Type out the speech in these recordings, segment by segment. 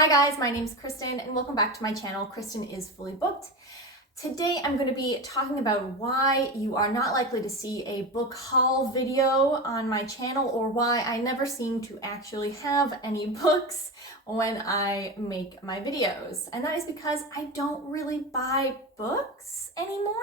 Hi guys, my name is Kristen and welcome back to my channel, Kristen is Fully Booked. Today I'm going to be talking about why you are not likely to see a book haul video on my channel, or why I never seem to actually have any books when I make my videos. And that is because I don't really buy books anymore.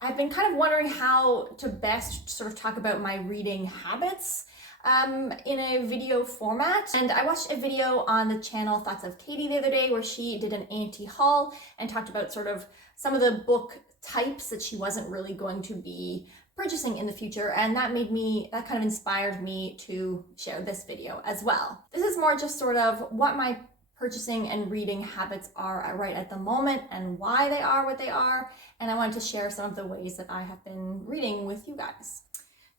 I've been kind of wondering how to best sort of talk about my reading habits in a video format. And I watched a video on the channel Thoughts of Katie the other day where she did an anti-haul and talked about sort of some of the book types that she wasn't really going to be purchasing in the future, and that kind of inspired me to share this video as well. This is more just sort of what my purchasing and reading habits are right at the moment and why they are what they are, and I wanted to share some of the ways that I have been reading with you guys.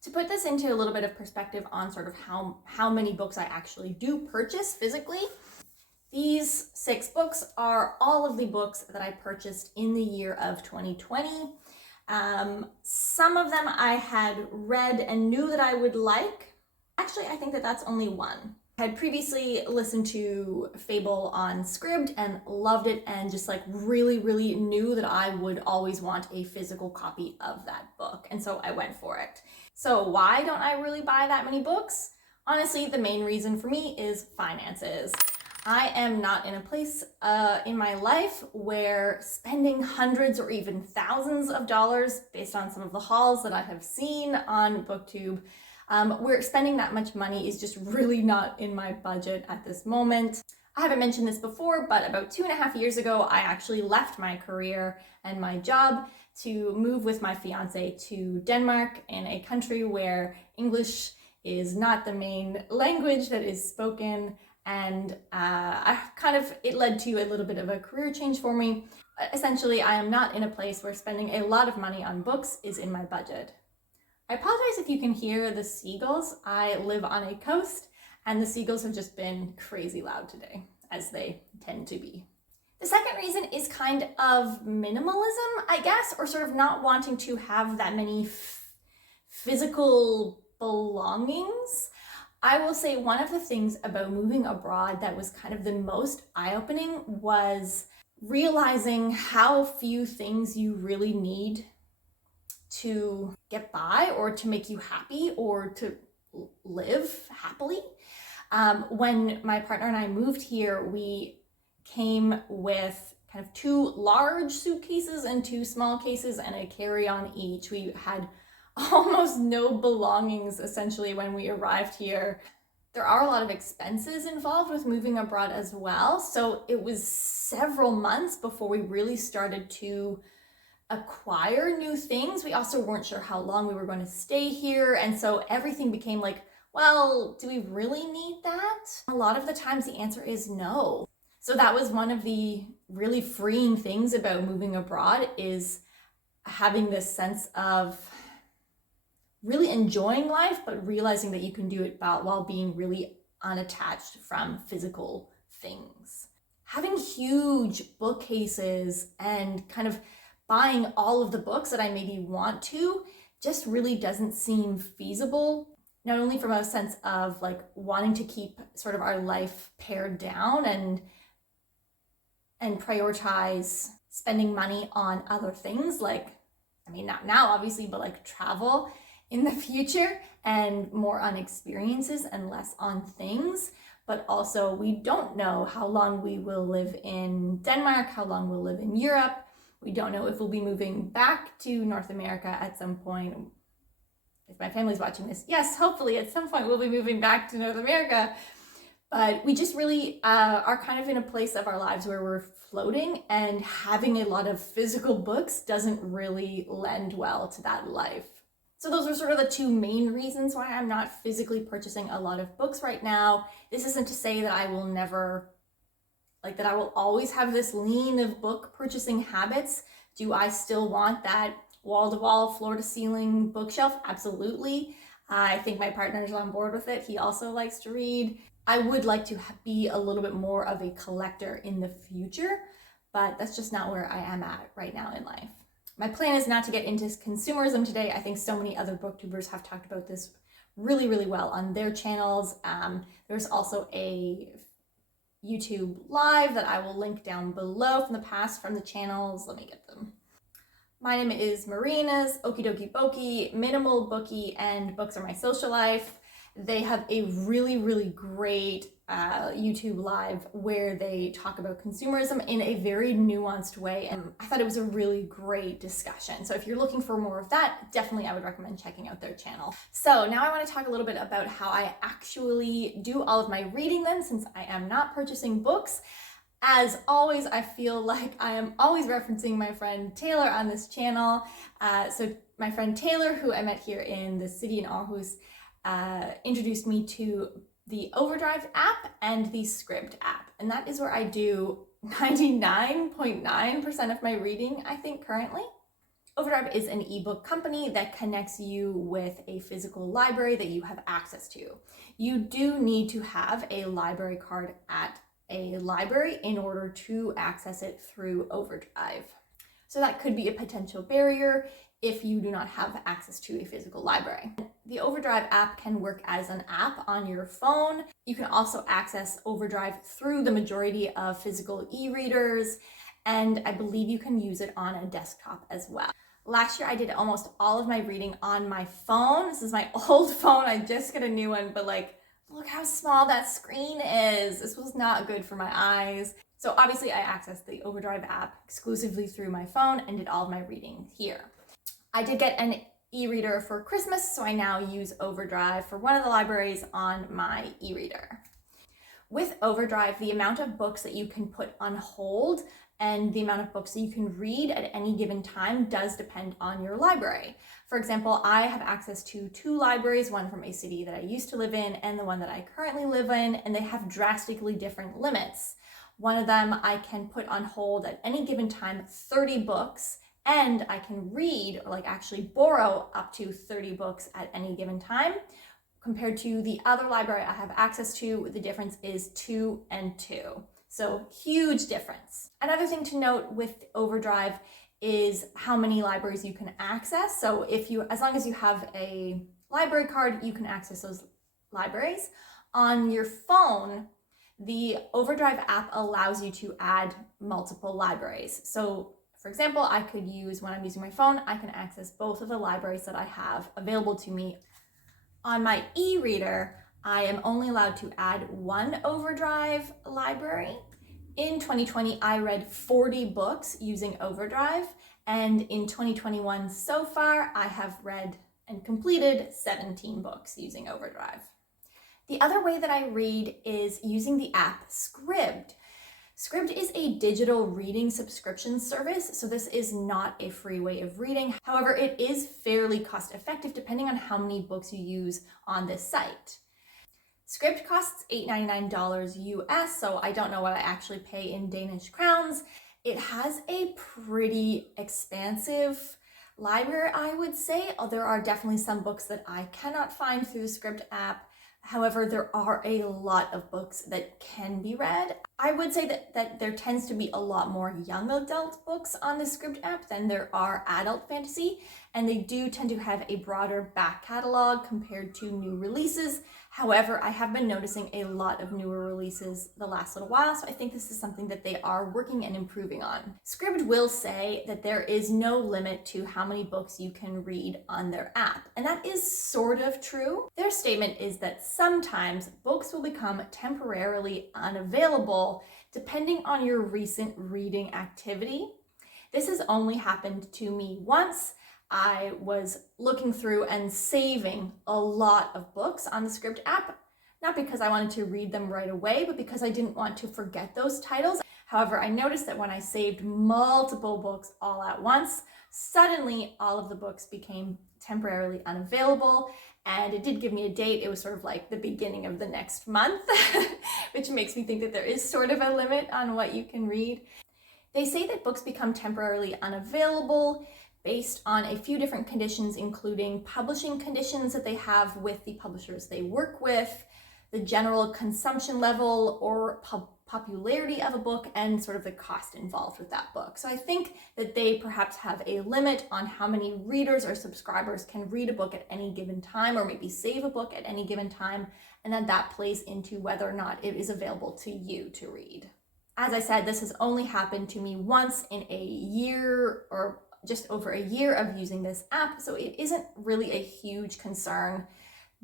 To put this into a little bit of perspective on sort of how many books I actually do purchase physically, these 6 books are all of the books that I purchased in the year of 2020. Some of them I had read and knew that I would like. Actually, I think that that's only one. I had previously listened to Fable on Scribd and loved it, and just like really knew that I would always want a physical copy of that book, and so I went for it. So why don't I really buy that many books? Honestly, the main reason for me is finances. I am not in a place in my life where spending hundreds or even thousands of dollars, based on some of the hauls that I have seen on BookTube, where spending that much money is just really not in my budget at this moment. I haven't mentioned this before, but about 2.5 years ago, I actually left my career and my job to move with my fiance to Denmark, in a country where English is not the main language that is spoken. And it led to a little bit of a career change for me. Essentially, I am not in a place where spending a lot of money on books is in my budget. I apologize if you can hear the seagulls. I live on a coast and the seagulls have just been crazy loud today, as they tend to be. The second reason is kind of minimalism, I guess, or sort of not wanting to have that many physical belongings. I will say one of the things about moving abroad that was kind of the most eye-opening was realizing how few things you really need to get by or to make you happy or to live happily. When my partner and I moved here, we came with kind of 2 large suitcases and 2 small cases and a carry-on each. We had almost no belongings essentially when we arrived here. There are a lot of expenses involved with moving abroad as well, so it was several months before we really started to acquire new things. We also weren't sure how long we were going to stay here, and so everything became like, well, do we really need that? A lot of the times the answer is no. So that was one of the really freeing things about moving abroad, is having this sense of really enjoying life, but realizing that you can do it while being really unattached from physical things. Having huge bookcases and kind of buying all of the books that I maybe want to just really doesn't seem feasible. Not only from a sense of like wanting to keep sort of our life pared down and prioritize spending money on other things, like, I mean, not now obviously, but like travel in the future, and more on experiences and less on things. But also, we don't know how long we will live in Denmark, how long we'll live in Europe. We don't know if we'll be moving back to North America at some point. If my family's watching this, yes, hopefully at some point we'll be moving back to North America. But we just really are kind of in a place of our lives where we're floating, and having a lot of physical books doesn't really lend well to that life. So those are sort of the 2 main reasons why I'm not physically purchasing a lot of books right now. This isn't to say that I will never, like, that I will always have this lean of book purchasing habits. Do I still want that wall-to-wall, floor-to-ceiling bookshelf? Absolutely. I think my partner's on board with it. He also likes to read. I would like to be a little bit more of a collector in the future, but that's just not where I am at right now in life. My plan is not to get into consumerism today. I think so many other booktubers have talked about this really well on their channels. There's also a YouTube live that I will link down below from the past from the channels. Let me get them. My name is Marina's, Okie Dokie Bokie, Minimal Bookie, and Books Are My Social Life. They have a really, really great YouTube live where they talk about consumerism in a very nuanced way, and I thought it was a really great discussion. So if you're looking for more of that, definitely I would recommend checking out their channel. So now I want to talk a little bit about how I actually do all of my reading then, since I am not purchasing books. As always, I feel like I am always referencing my friend Taylor on this channel. So my friend Taylor, who I met here in the city in Aarhus, introduced me to the Overdrive app and the Scribd app. And that is where I do 99.9% of my reading, I think, currently. Overdrive is an ebook company that connects you with a physical library that you have access to. You do need to have a library card at a library in order to access it through Overdrive. So that could be a potential barrier if you do not have access to a physical library. The Overdrive app can work as an app on your phone. You can also access Overdrive through the majority of physical e-readers, and I believe you can use it on a desktop as well. Last year I did almost all of my reading on my phone. This is my old phone. I just got a new one, but look how small that screen is. This was not good for my eyes. So obviously I accessed the Overdrive app exclusively through my phone and did all of my reading here. I did get an e-reader for Christmas, so I now use Overdrive for one of the libraries on my e-reader. With Overdrive, the amount of books that you can put on hold and the amount of books that you can read at any given time does depend on your library. For example, I have access to 2 libraries, one from a city that I used to live in and the one that I currently live in, and they have drastically different limits. One of them I can put on hold at any given time 30 books, and I can read, or actually borrow up to 30 books at any given time. Compared to the other library I have access to, the difference is 2 and 2. So huge difference. Another thing to note with Overdrive is how many libraries you can access. So as long as you have a library card, you can access those libraries. On your phone, the Overdrive app allows you to add multiple libraries. So for example, I could use, when I'm using my phone, I can access both of the libraries that I have available to me. On my e-reader, I am only allowed to add 1 Overdrive library. In 2020, I read 40 books using Overdrive, and in 2021 so far, I have read and completed 17 books using Overdrive. The other way that I read is using the app Scribd. Scribd is a digital reading subscription service, so this is not a free way of reading. However, it is fairly cost effective depending on how many books you use on this site. Scribd costs $8.99 US, so I don't know what I actually pay in Danish crowns. It has a pretty expansive library, I would say. There are definitely some books that I cannot find through the Scribd app. However, there are a lot of books that can be read. I would say that there tends to be a lot more young adult books on the Scribd app than there are adult fantasy, and they do tend to have a broader back catalog compared to new releases. However, I have been noticing a lot of newer releases the last little while, so I think this is something that they are working and improving on. Scribd will say that there is no limit to how many books you can read on their app, and that is sort of true. Their statement is that sometimes books will become temporarily unavailable depending on your recent reading activity. This has only happened to me once. I was looking through and saving a lot of books on the Scribd app, not because I wanted to read them right away, but because I didn't want to forget those titles. However, I noticed that when I saved multiple books all at once, suddenly all of the books became temporarily unavailable, and it did give me a date. It was sort of like the beginning of the next month, which makes me think that there is sort of a limit on what you can read. They say that books become temporarily unavailable based on a few different conditions, including publishing conditions that they have with the publishers they work with, the general consumption level or popularity of a book and sort of the cost involved with that book. So I think that they perhaps have a limit on how many readers or subscribers can read a book at any given time, or maybe save a book at any given time, and then that plays into whether or not it is available to you to read. As I said, this has only happened to me once in a year, or just over a year of using this app, so it isn't really a huge concern.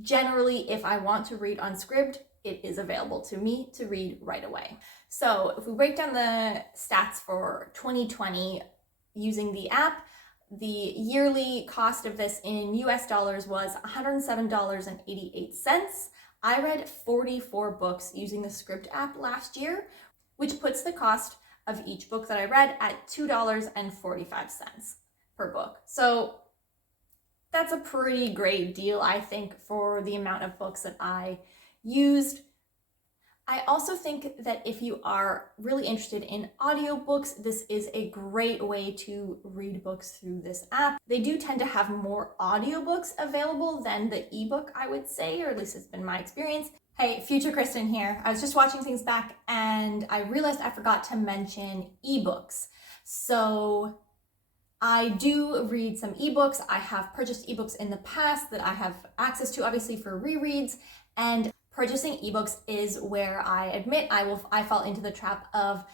Generally, if I want to read on Scribd, it is available to me to read right away. So if we break down the stats for 2020 using the app, the yearly cost of this in US dollars was $107.88. I read 44 books using the Scribd app last year, which puts the cost of each book that I read at $2.45 per book. So that's a pretty great deal, I think, for the amount of books that I used. I also think that if you are really interested in audiobooks, this is a great way to read books through this app. They do tend to have more audiobooks available than the ebook, I would say, or at least it's been my experience. Hey, future Kristen here. I was just watching things back and I realized I forgot to mention ebooks. So I do read some ebooks. I have purchased ebooks in the past that I have access to, obviously, for rereads, and purchasing ebooks is where I admit I fall into the trap of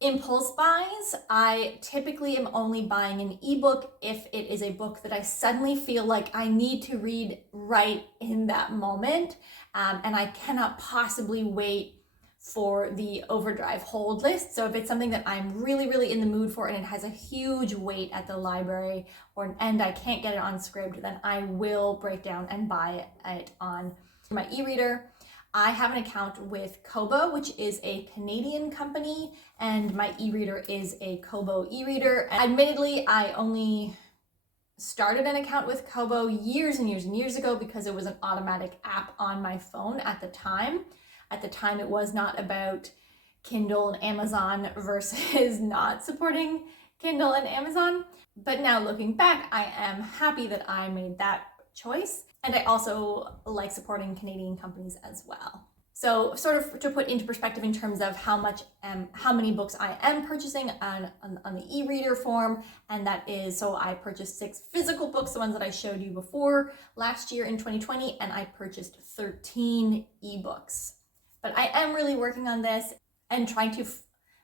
impulse buys. I typically am only buying an ebook if it is a book that I suddenly feel like I need to read right in that moment, and I cannot possibly wait for the Overdrive hold list. So if it's something that I'm really, really in the mood for and it has a huge wait at the library, and I can't get it on Scribd, then I will break down and buy it on my e-reader. I have an account with Kobo, which is a Canadian company, and my e-reader is a Kobo e-reader. Admittedly, I only started an account with Kobo years and years and years ago because it was an automatic app on my phone at the time. At the time, it was not about Kindle and Amazon versus not supporting Kindle and Amazon. But now looking back, I am happy that I made that choice. And I also like supporting Canadian companies as well. So sort of to put into perspective in terms of how many books I am purchasing on the e-reader form, and that is, so I purchased 6 physical books, the ones that I showed you before last year in 2020, and I purchased 13 ebooks. But I am really working on this and trying to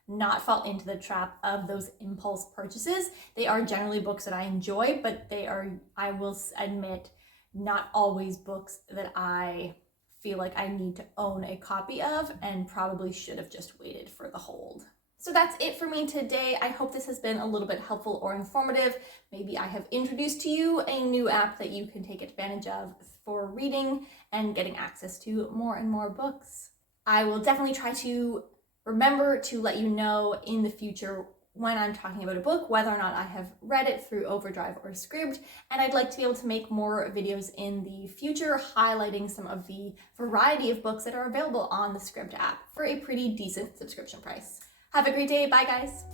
not fall into the trap of those impulse purchases. They are generally books that I enjoy, but they are, I will admit, not always books that I feel like I need to own a copy of, and probably should have just waited for the hold. So that's it for me today. I hope this has been a little bit helpful or informative. Maybe I have introduced to you a new app that you can take advantage of for reading and getting access to more and more books. I will definitely try to remember to let you know in the future when I'm talking about a book, whether or not I have read it through Overdrive or Scribd, and I'd like to be able to make more videos in the future highlighting some of the variety of books that are available on the Scribd app for a pretty decent subscription price. Have a great day. Bye, guys.